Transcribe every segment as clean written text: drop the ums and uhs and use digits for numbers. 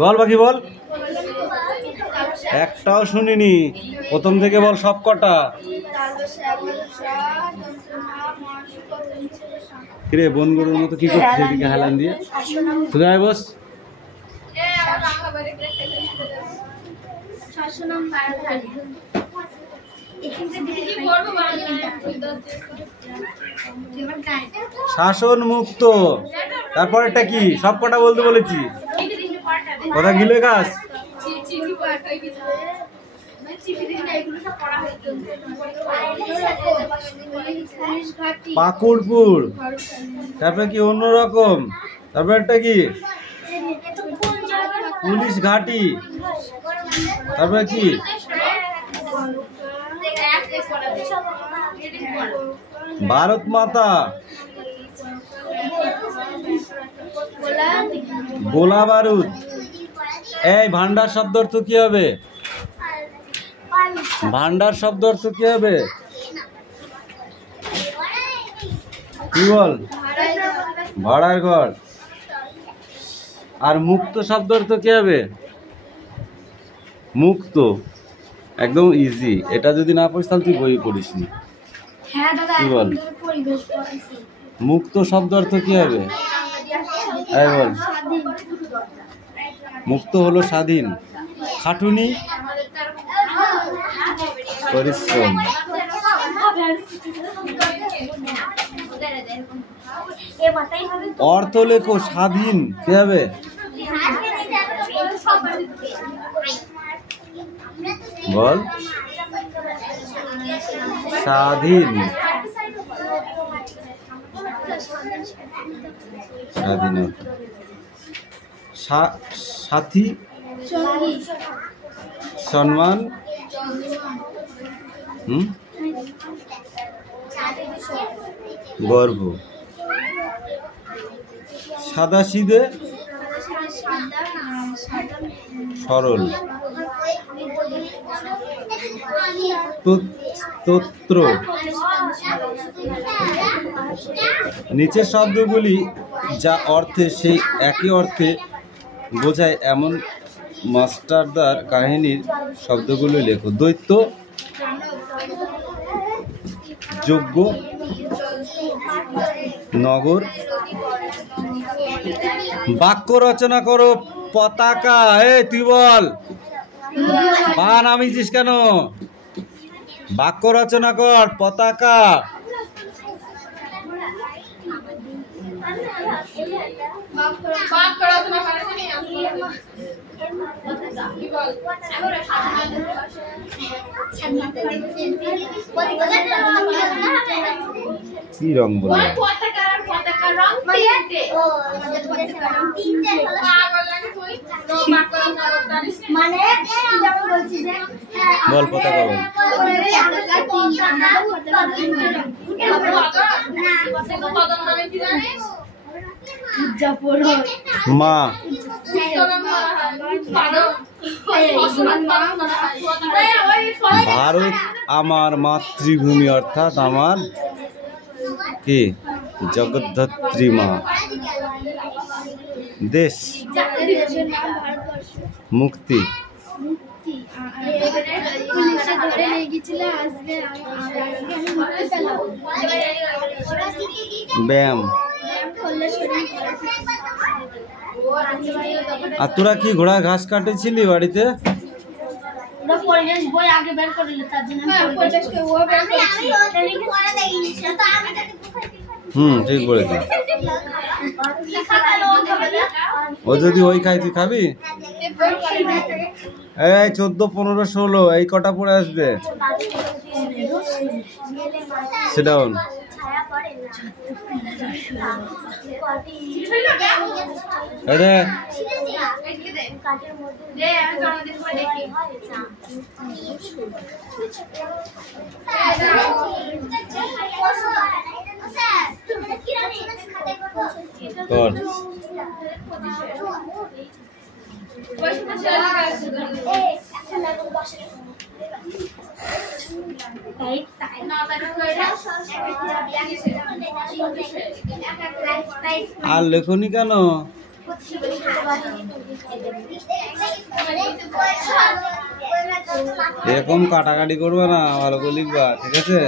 বল বাকি বল। একটাও শুনিনি, প্রথম থেকে বল সব কটা। কিরে বন গরুর মতো কি করছিস এদিকে হেলান দিয়ে? তুই আয় বস। শাসন মুক্ত, তারপরেরটা কি? সব কটা বলতে বলেছি, কথা গিলে গাছ। পাকুড়পুর, তারপরে কি অন্যরকম, তারপরেরটা কি? পুলিশ ঘাটি, তারপরে কি? ভারত মাতা, গোলা বারুদ। এই ভান্ডার শব্দ অর্থ কি হবে? ভান্ডার শব্দ অর্থ কি হবে? কি বল? ভাড়ার ঘর। আর মুক্ত শব্দ অর্থ কি হবে? মুক্ত, একদম ইজি। এটা যদি না পড়িস তাহলে তুই বই পড়িস নি। কি বল? মুক্ত শব্দ অর্থ কি হবে? বল। মুক্ত হলো স্বাধীন। খাটুনি, পরিশ্রম। অর্থ লেখো স্বাধীন, কি হবে? বল। স্বাধীন, স্বাধীন। সাথী, সম্মান, গর্ব। সাদাসিধে, সরল। স্তোত্র। নিচের শব্দগুলি যা অর্থে সেই একই অর্থে বোঝায় এমন মাস্টারদার কাহিনীর শব্দগুলো লেখো। দৈত্য, যোগ্য, নগর। বাক্য রচনা করো। পতাকা। তুই বল, পা নামিয়েছিস কেন? বাক্য রচনা কর। পতাকা। কি রং বল? বল পতাকা বল। মা। ভারত আমার মাতৃভূমি, অর্থাৎ আমার কি? জগদ্ধাত্রী মা। দেশ, মুক্তি। ব্যায়াম। আর তোরা কি ঘোড়া ঘাস কাটেছিলি বাড়িতে? ঠিক বলেছি। ও যদি ওই খাই তুই খাবি? এই 14, 15, 16 এই কটা পরে আসবে। Sit down. আর লেখনি কেন? এরকম কাটাকাটি করবে না, ভালো করে লিখবা, ঠিক আছে?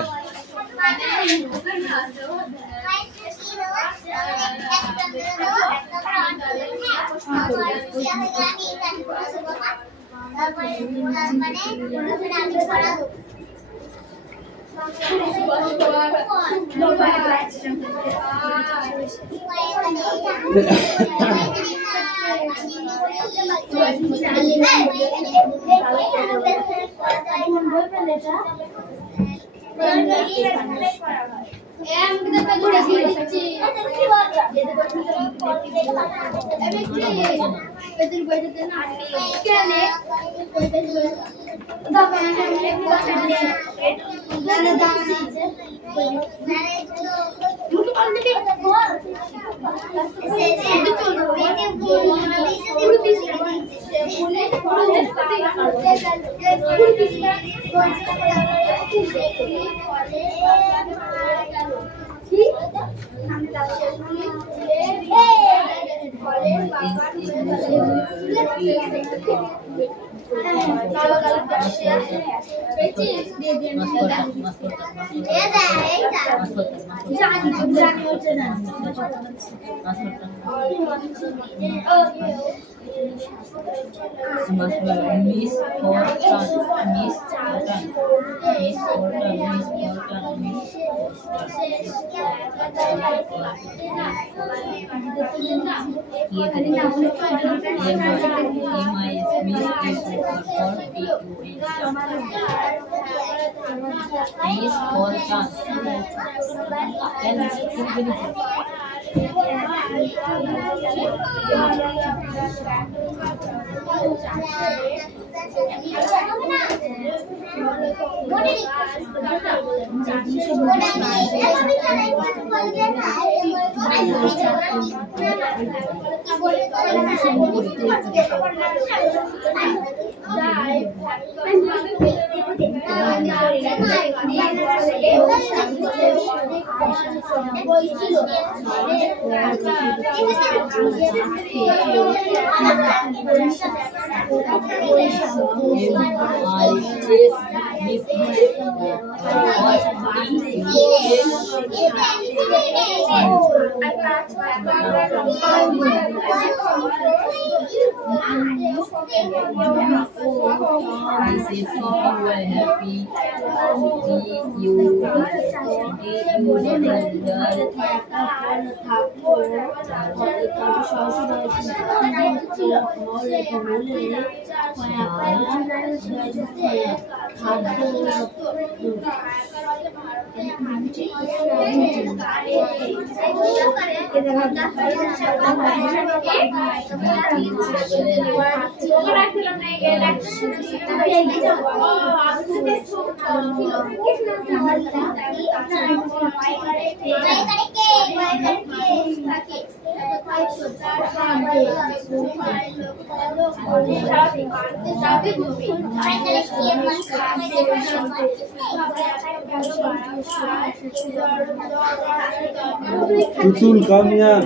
Tutul kamian.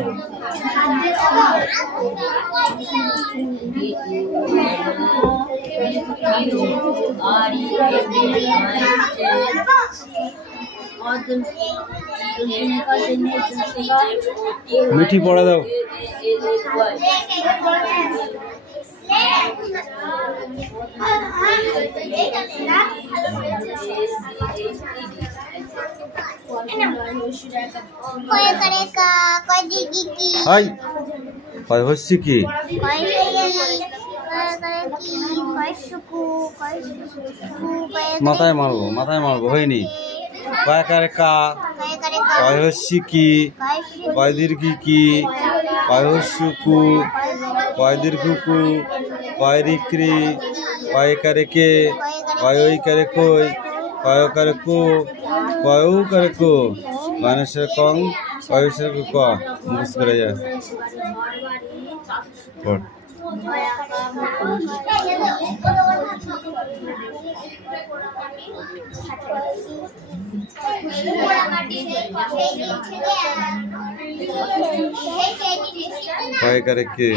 মিঠি পড়া দাও। মাথায় মারবো হয়নি। কয়কারে কা, কয় হচ্ছে কি, কয় দীর্ঘি কি, কয় হচ্ছে কু, কয় দীর্ঘ কু, কয় রিক্রি, কয় কারে কে, কয় ওই করে কই, কয় করে কো, কয় করে কো, মানুষের কং, কয় ক মুখস্থ করে যায়। কয়কারে কে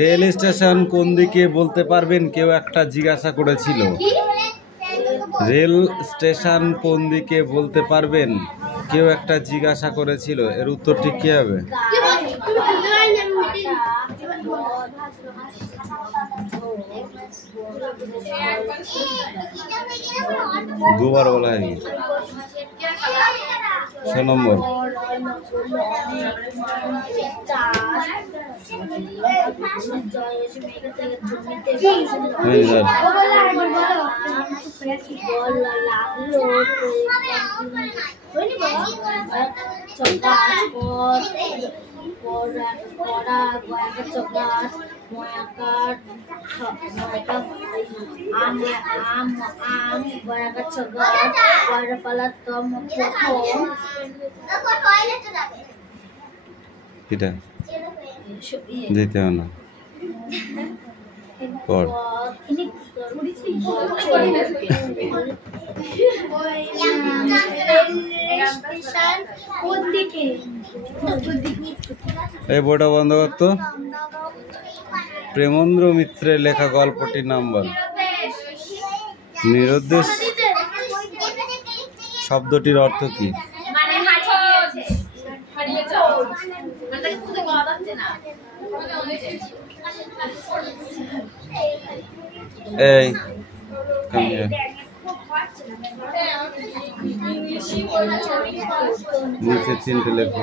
রেল স্টেশন কোন দিকে বলতে পারবেন? কেউ একটা জিজ্ঞাসা করেছিল। রেল স্টেশন কোন দিকে বলতে পারবেন? কেউ একটা জিজ্ঞাসা করেছিল। এর উত্তরটি কি হবে? দুবার বলা হয়। 6 নম্বর। যেতে হবে না পর এই বইটা বন্ধ করতো। প্রেমেন্দ্র মিত্রের লেখা গল্পটির নাম বল। নিরুদ্দেশ শব্দটির অর্থ কি? এই নিচে 3টে লেখো।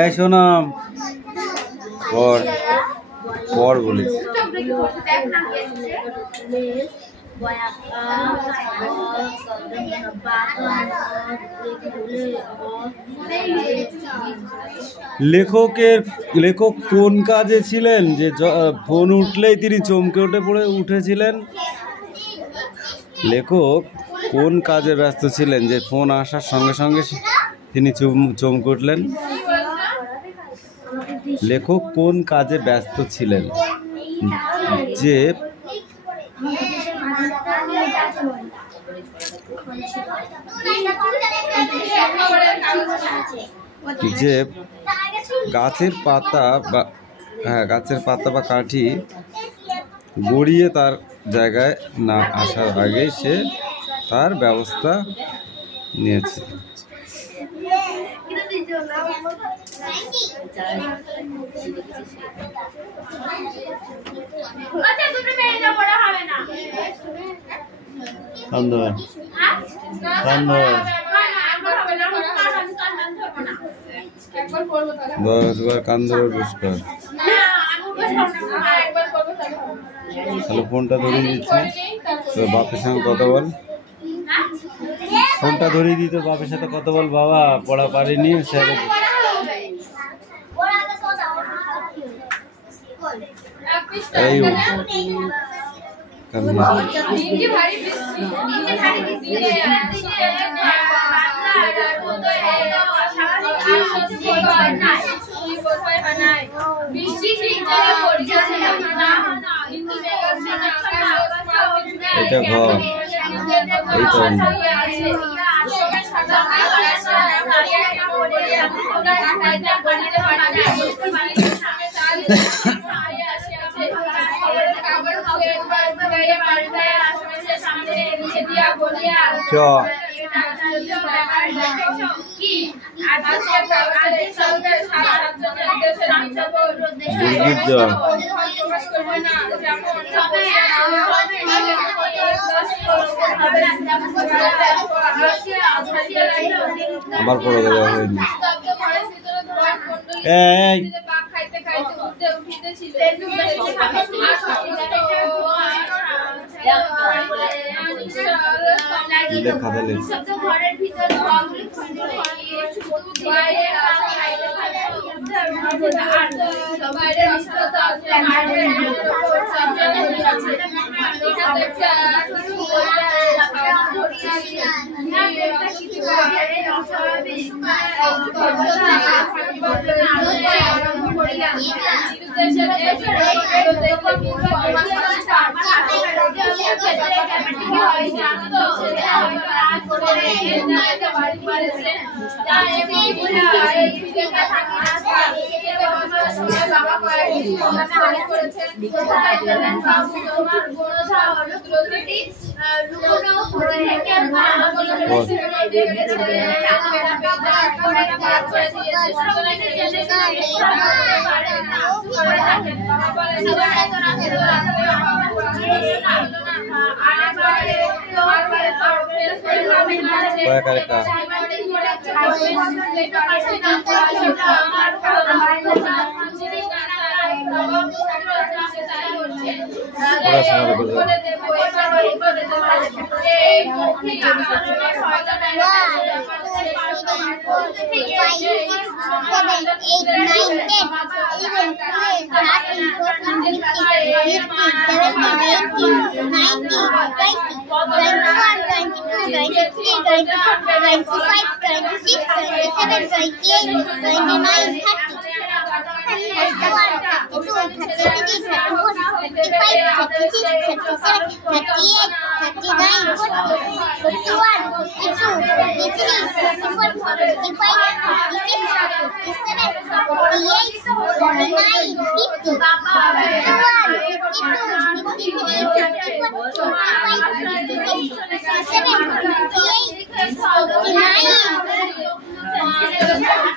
এই শোনাম পর পর বলিস। লেখক কোন কাজে ছিলেন যে ফোন উঠলেই তিনি চমকে উঠেছিলেন? লেখক কোন কাজে ব্যস্ত ছিলেন যে ফোন আসার সঙ্গে সঙ্গে তিনি চমকে উঠলেন? লেখক কোন কাজে ব্যস্ত ছিলেন যে গাছের পাতা বা কাঠি গড়িয়ে তার জায়গায় না আসার আগে সে তার ব্যবস্থা নিয়েছে? কান্দর পুরস্কার। তাহলে ফোনটা ধরিয়ে দিচ্ছি, তো বাপের সঙ্গে কথা বল। ফোনটা ধরিয়ে দিই, তো বাপের সাথে কথা বল। বাবা পড়া পারিনি, স্যার এই এটা ঘর, এইটা আবার পড়ে দেওয়া হয়নি। লেখা দিলে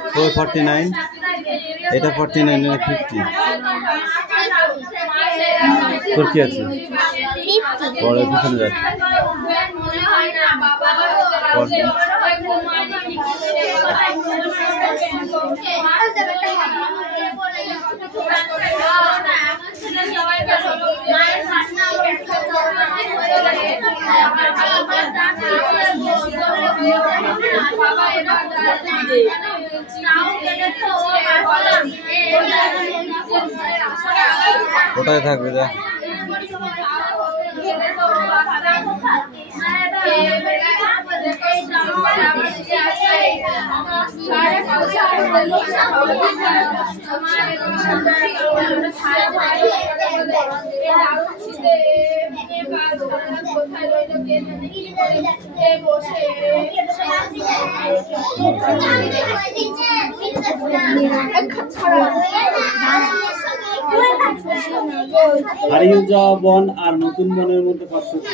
तो 49 এটা 49 এর 50 তোর কি আছে 50 পরে পিছনে যা কোথায় থাকবে যা হারিয়ে যাওয়া বন আর নতুন বনের মধ্যে পার্থক্য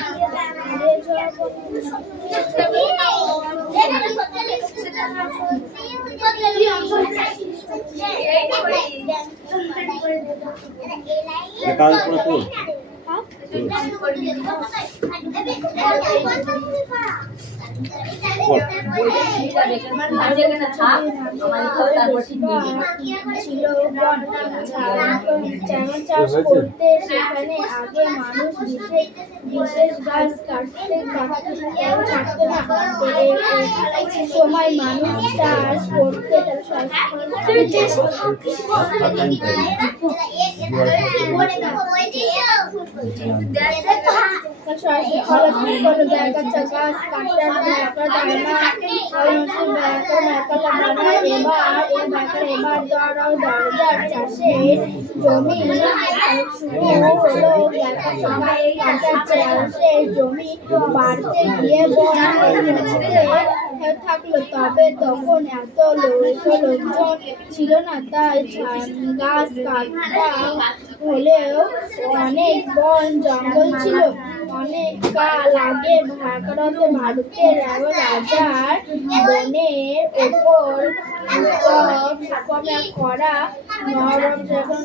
সেখানে আগে মানুষ বিশেষ গাছ কাটতে থাকতো না সময় মানুষ চাষ করতে জমি জমি বাড়তে গিয়ে থাকলো তবে তখন এত লোকজন ছিল না তাই গাছ কাটা হলেও অনেক বন জঙ্গল ছিল অনেক কাল আগে ভারতের রাজার বনের ওপর করা নরম যখন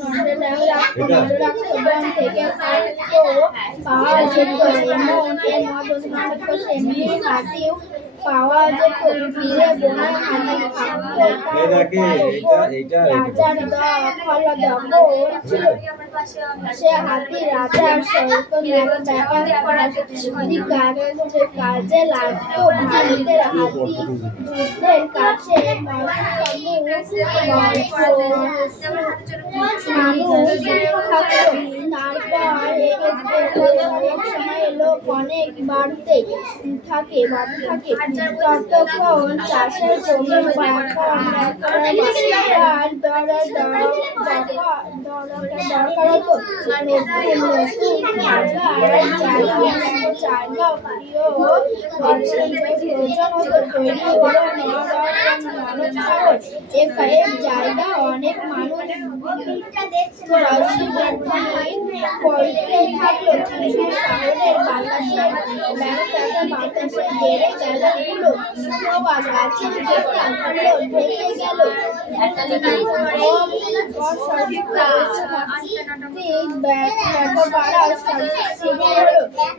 বন থেকে পাওয়া যেত এমন পাওয়া যেত ফিরে বনে হাতি থাকতো রাজার দখল ছিল সে হাতি রাজার কাজে লাগতো ভারতের হাতিদের কাছে লোক অনেক বাড়তে থাকে ততক্ষণ চাষের জমি জায়গা অনেক মানুষ শহরের বাতাসে বেড়ে গেল গাছের ঢেকে গেল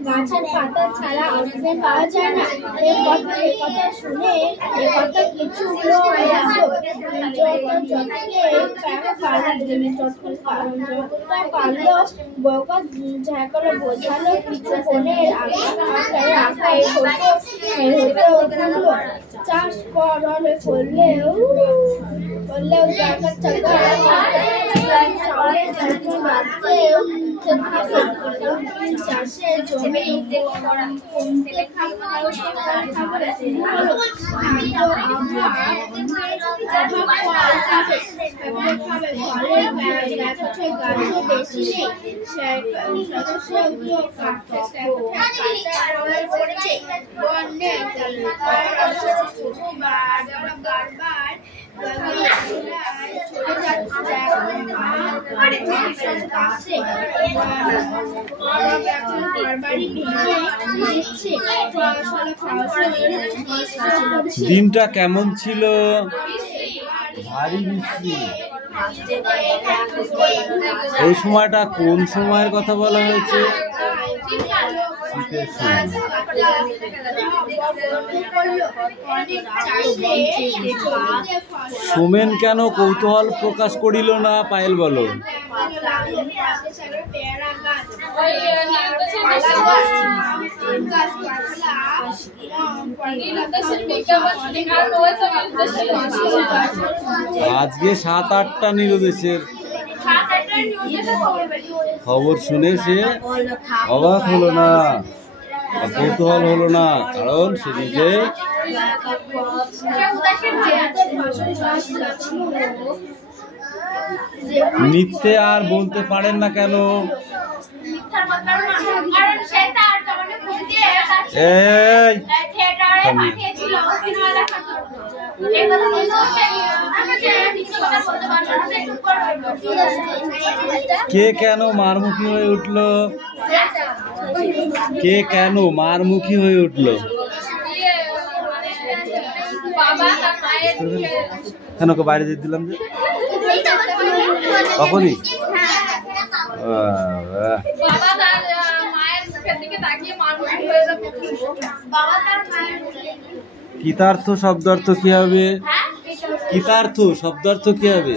গাছের পাতা ছাড়া অক্সিজেন পাওয়া যায় না। এ কথা শুনে কিছু বোঝালো কিছু বনের আঁকায় চাষ করলেও চাষের জমি কমতে বেশি দিনটা কেমন ছিল? ভারী বৃষ্টি। এই সময়টা কোন সময়ের কথা বলা হয়েছে? শীতের সময়। সোমেন কেন কৌতূহল প্রকাশ করিল না? পায়েল বলো। আজকে 7-8টা নিরুদ্দেশের খবর শুনে সে অবাক হলো না, কৌতূহল হলো না, কারণ সে নিজে মিথ্যে আর বলতে পারেন না কেন? এই কে কেন মারমুখী হয়ে উঠলো? কে কেন মারমুখী হয়ে উঠলো? কেন বাইরে যেতে দিলাম যে তখনই কিতার্থ শব্দার্থ কি হবে? কিতার্থ শব্দার্থ কি হবে?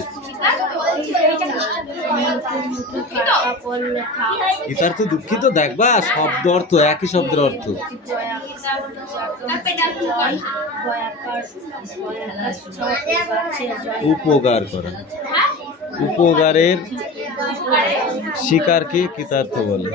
কিতার্থ দুঃখিত। দেখবা শব্দ অর্থ একই শব্দের অর্থ। উপকার করা, উপকারের শিকারকে কিতার্থ বলে।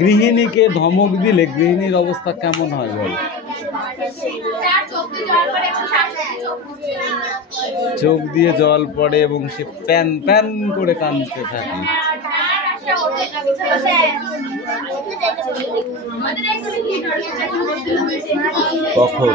গৃহিণীকে ধমক দিলে গৃহিণীর অবস্থা কেমন হয় বল? চোখ দিয়ে জল পড়ে এবং সে প্যান প্যান করে কাঁদতে থাকে। কখন?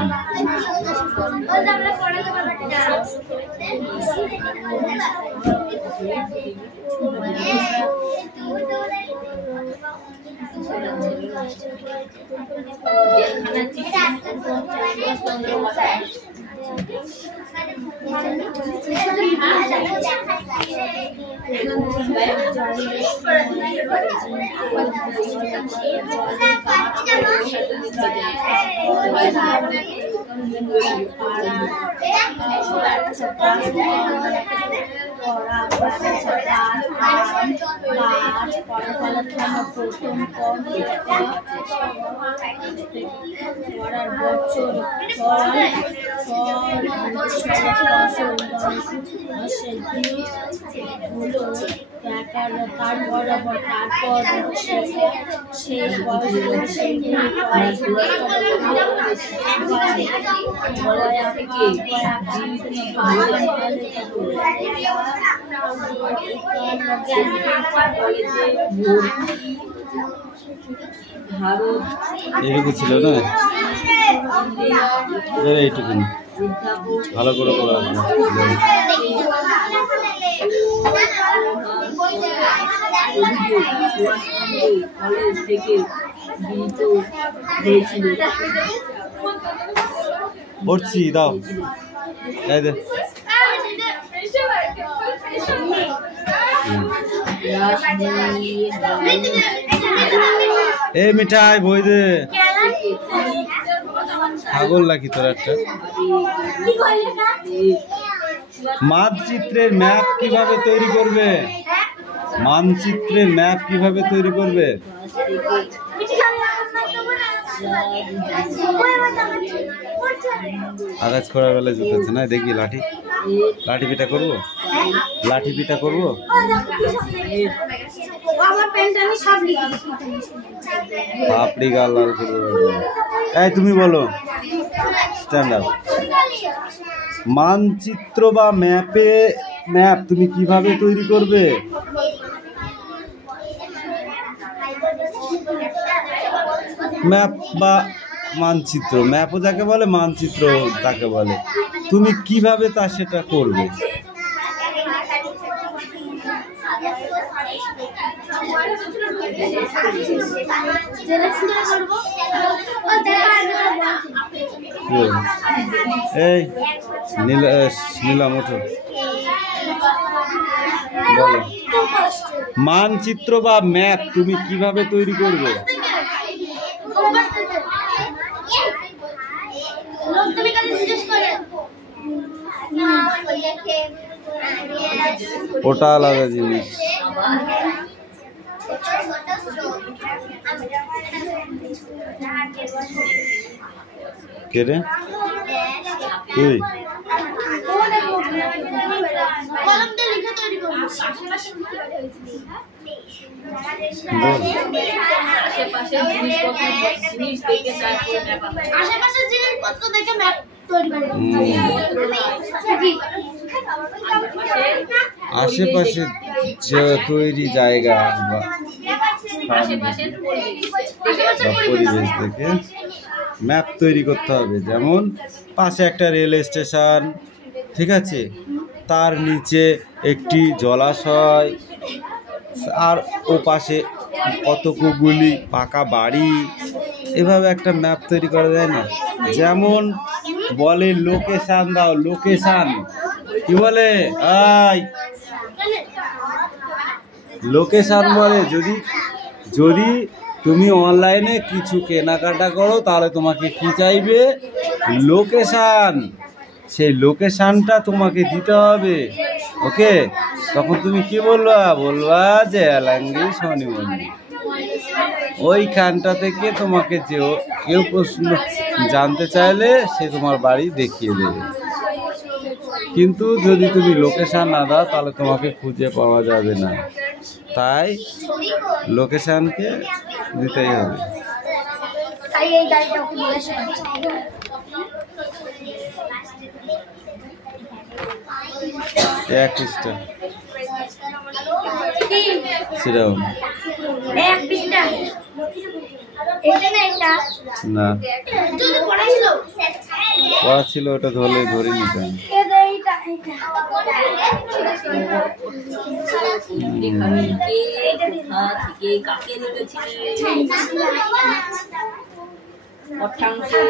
এইটুকু ছিল না, এইটুকু ভালো করে করা পড়ছি দাও এই দে এই মিঠাই বই দে ছাগল নাকি তোর একটা মানচিত্রের ম্যাপ কিভাবে তৈরি করবে মানচিত্রের ম্যাপ কিভাবে তৈরি করবে আগাছ করার বেলায় জুতেছে না দেখি লাঠি লাঠি পিঠা করবো লাঠি পিঠা করবো পাপড়ি গাল লাল করবো এই তুমি বলো স্ট্যান্ড আপ মানচিত্র বা ম্যাপ তুমি কিভাবে তৈরি করবে ম্যাপ বা মানচিত্র ম্যাপও যাকে বলে মানচিত্র তাকে বলে তুমি কিভাবে তা সেটা করবে এই নীলাম ওঠো বলো মানচিত্র বা ম্যাপ তুমি কিভাবে তৈরি করবে ওটা আলাদা জিনিস কে রে তুই আশেপাশে তৈরি জায়গা বা পরিবেশ থেকে ম্যাপ তৈরি করতে হবে যেমন পাশে একটা রেল স্টেশন ঠিক আছে তার নিচে একটি জলাশয় আর ও পাশে কতগুলি পাকা বাড়ি এভাবে একটা ম্যাপ তৈরি করা যায় না যেমন বলে লোকেশন দাও লোকেশন কি বলে লোকেশন বলে যদি তুমি অনলাইনে কিছু কেনাকাটা করো তাহলে তোমাকে কি চাইবে লোকেশন সেই লোকেশনটা তোমাকে দিতে হবে ওকে তখন তুমি কি বলবা যে এলাঙ্গি শনি মন্দির ওইখানটা থেকে তোমাকে কেউ প্রশ্ন জানতে চাইলে সে তোমার বাড়ি দেখিয়ে দেবে কিন্তু যদি তুমি লোকেশন না দাও তাহলে তোমাকে খুঁজে পাওয়া যাবে না তাই লোকেশনকে দিতেই হবে না পড়া ছিল ওটা ধরে নিতাম কাকে লিখেছিলেন? অঠাংশে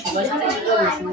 সুভাষচন্দ্র বসু।